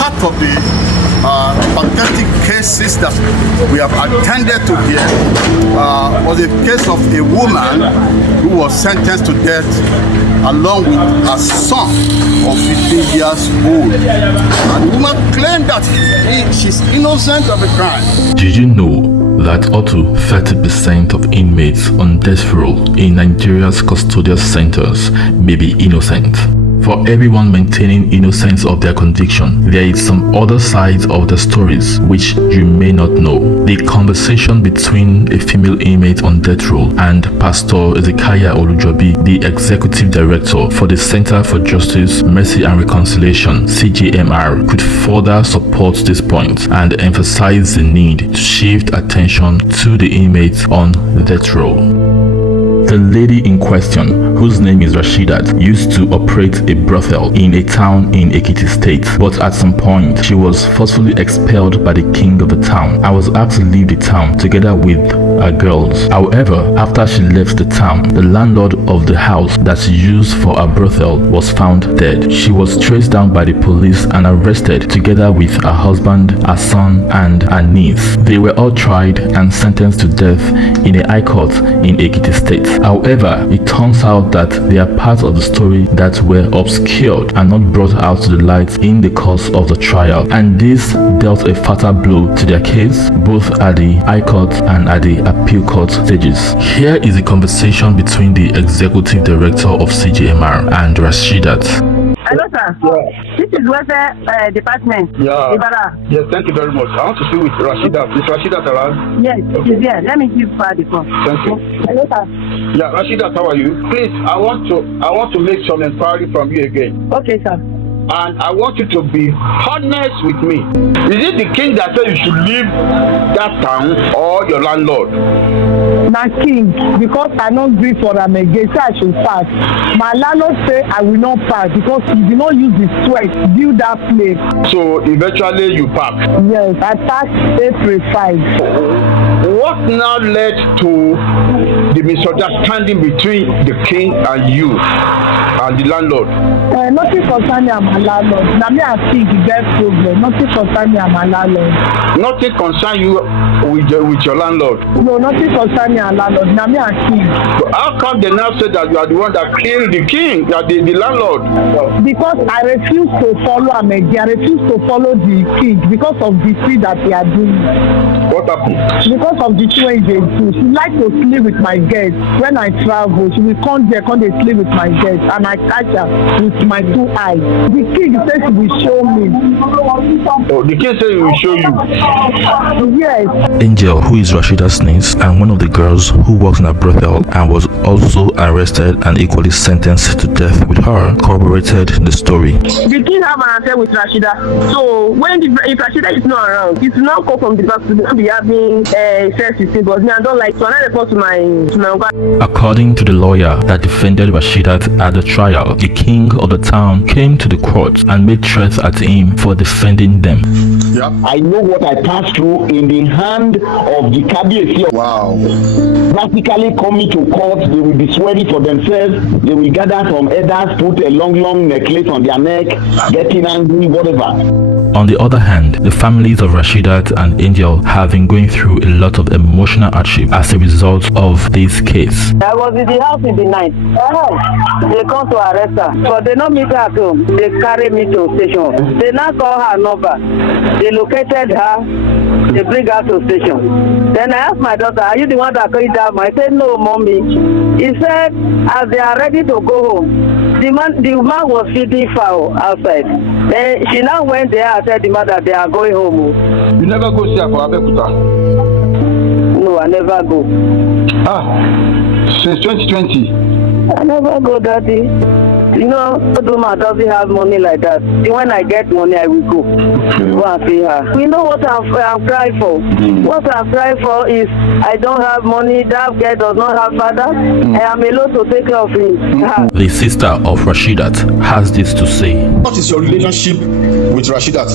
part of the pathetic cases that we have attended to here was a case of a woman who was sentenced to death along with her son of 15 years old. And the woman claimed that she's innocent of a crime. Did you know that up to 30% of inmates on death row in Nigeria's custodial centers may be innocent? For everyone maintaining innocence of their conviction, there is some other sides of the stories which you may not know. The conversation between a female inmate on death row and Pastor Ezekiah Olujobi, the executive director for the Center for Justice, Mercy and Reconciliation (CJMR), could further support this point and emphasize the need to shift attention to the inmates on death row. The lady in question, whose name is Rashidat, used to operate a brothel in a town in Ekiti State, but at some point she was forcefully expelled by the king of the town and was asked to leave the town together with her girls. However, after she left the town, the landlord of the house that she used for her brothel was found dead. She was traced down by the police and arrested together with her husband, her son, and her niece. They were all tried and sentenced to death in a high court in Ekiti State. However, it turns out that they are parts of the story that were obscured and not brought out to the light in the course of the trial, and this dealt a fatal blow to their case both at the High Court and at the Appeal Court stages. Here is a conversation between the Executive Director of CJMR and Rashidat. Hello, sir. Yeah. This is Welfare Department. Yeah. Ibarra. Yes, thank you very much. I want to speak with Rashidat. Is Rashidat around? Yes, she's here. Let me give her the phone. Thank you. Hello, sir. Yeah, Rashidat, how are you? Please, I want to make some inquiry from you again. Okay, sir. And I want you to be honest with me. Is it the king that said you should leave that town or your landlord? Na king, because I don't agree for am again, say I should pass. My landlord say I will not pass because he did not use his sweat to build that place. So eventually you pack. Yes, I passed April 5. What now led to the misunderstanding between the king and you and the landlord? Nothing concerning my landlord. Now me and king the get problem. Nothing concerning my landlord. Nothing concern you with your landlord? No, nothing concerning my landlord. Now me and king. But how come they now say that you are the one that killed the king, you are the landlord? Because I refuse to follow him again. I refuse to follow the king because of the thing that they are doing. What happened? Because of the two they do. She like to sleep with my guests. When I travel, she will come there, come they sleep with my guests, and I catch her with my two eyes. The king says he will show me. Oh, the king said he will show you. Yes. Angel, who is Rashida's niece and one of the girls who works in a brothel and was also arrested and equally sentenced to death with her, corroborated the story. The king have an affair with Rashida. So when if Rashida is not around, it's not come from the back to not be having sex with him. But me, I don't like to another report to my According to the lawyer that defended Rashidat at the trial, the king of the town came to the court and made threats at him for defending them. Yeah. I know what I passed through in the hand of the Kabiyesi. Wow. Practically coming to court, they will be swearing for themselves. They will gather from elders, put a long necklace on their neck, getting angry, whatever. On the other hand, the families of Rashidat and Angel have been going through a lot of emotional hardship as a result of this case. I was in the house in the night. They come to arrest her, but they not meet her at home. They carry me to station. They now call her number. They located her. They bring her to station. Then I asked my daughter, "Are you the one that carried down?" I said, "No, mommy." He said, as they are ready to go home, the woman was feeding fowl outside. Then she now went there and said the man that they are going home. You never go see her for Abeokuta? No, I never go. Since 2020? I never go, Daddy. You know, Oduma doesn't have money like that. When I get money, I will go. Go and see her. You know what I'm crying for? What I'm crying for is I don't have money. That girl does not have father. I am alone to take care of him. The sister of Rashidat has this to say. What is your relationship with Rashidat?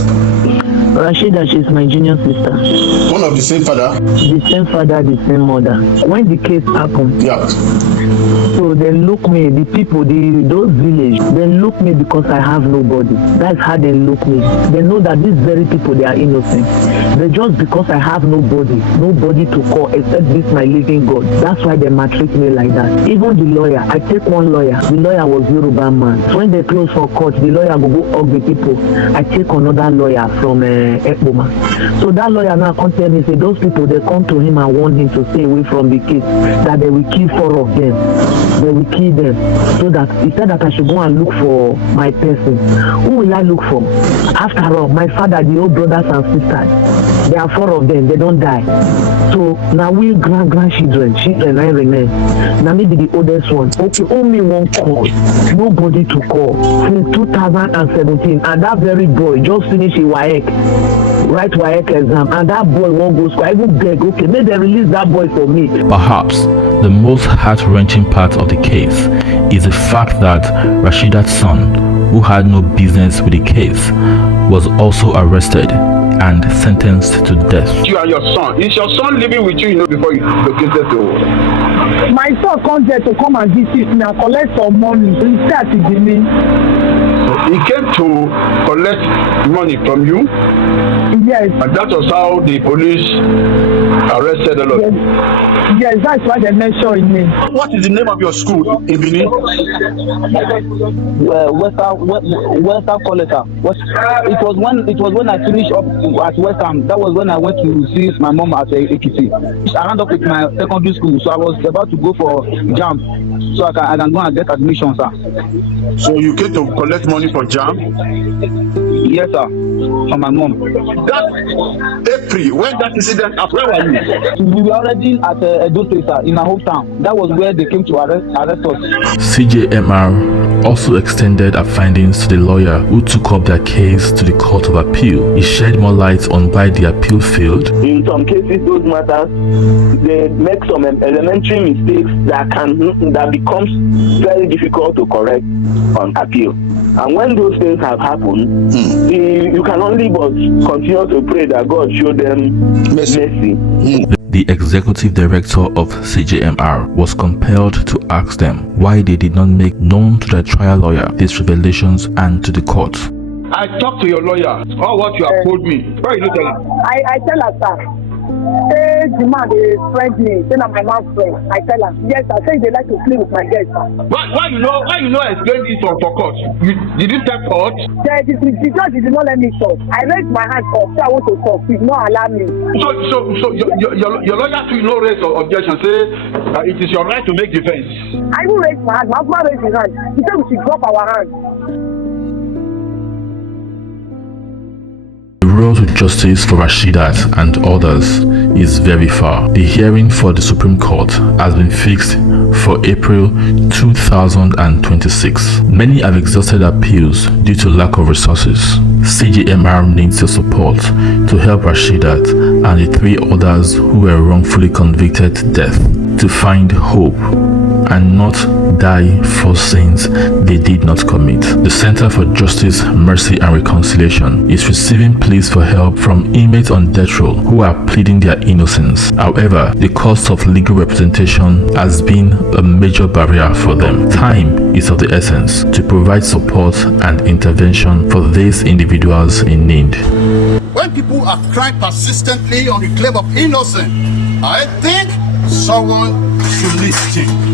Rashida, she's my junior sister. One of the same father? The same father, the same mother. When the case happened, Yeah. so they look me, the people, those village, they look me because I have nobody. That's how they look me. They know that these very people, they are innocent. They just because I have nobody to call except this my living God. That's why they maltreat me like that. Even the lawyer, I take one lawyer. The lawyer was Yoruba man. So when they close for court, the lawyer will go hug the people. I take another lawyer from Ekboma. So that lawyer now come tell me, say those people, they come to him and warn him to stay away from the case, that they will kill 4 of them. They will kill them. So that he said that I should go and look for my person. Who will I look for? After all, my father, the old brothers and sisters, there are 4 of them, they don't die. So now we grandchildren, children I remain. Now maybe the oldest one. Okay, only one call. Nobody to call. Since 2017, and that very boy just finished his WAEC. Write WAEC exam, and that boy won't go school. I even beg, okay, maybe they release that boy for me. Perhaps the most heart-wrenching part of the case is the fact that Rashida's son, who had no business with the case, was also arrested and sentenced to death. You and your son. Is your son living with you, before you located to? My son comes there to come and visit me and collect some money. He start to give me. He came to collect money from you? Yes. And that was how the police arrested all of you? Yes, that's why they mentioned me. What is the name of your school in Benin? Western Collector. It was when I finished up at Western. That was when I went to see my mom at AKT. I ran up with my secondary school, so I was about to go for JAMB, so I can go and get admission, sir. So you came to collect money for JAMB? Yes, sir. From my mom. That April, when that incident happened, where were you? We were already at Edo State, sir, in my hometown. That was where they came to arrest us. CJMR also extended her findings to the lawyer who took up their case to the Court of Appeal. He shed more light on why the appeal failed. In some cases, those matters, they make some elementary mistakes that becomes very difficult to correct on appeal. And when those things have happened, you can only but continue to pray that God show them mercy. The executive director of CJMR was compelled to ask them why they did not make known to their trial lawyer these revelations and to the court. I talked to your lawyer. All what you have told me. Why you tell him? I tell her, sir. Say the man they friend me, say na my man's friend. I tell her, yes, I say they like to play with my girls. Why you know explain this for court? Did you tell court? The judge did not let me talk. I raised my hand for say I want to talk. He did not allow me. So your lawyer too no raise objection, say it is your right to make defense. I will raise my hand. My husband raised his hand. He said we should drop our hand. The road to justice for Rashidat and others is very far. The hearing for the Supreme Court has been fixed for April 2026. Many have exhausted appeals due to lack of resources. CJMR needs your support to help Rashidat and the 3 others who were wrongfully convicted to death to find hope and not die for sins they did not commit. The Center for Justice, Mercy and Reconciliation is receiving pleas for help from inmates on death row who are pleading their innocence. However, the cost of legal representation has been a major barrier for them. Time is of the essence to provide support and intervention for these individuals in need. When people are crying persistently on the claim of innocence, I think someone should listen.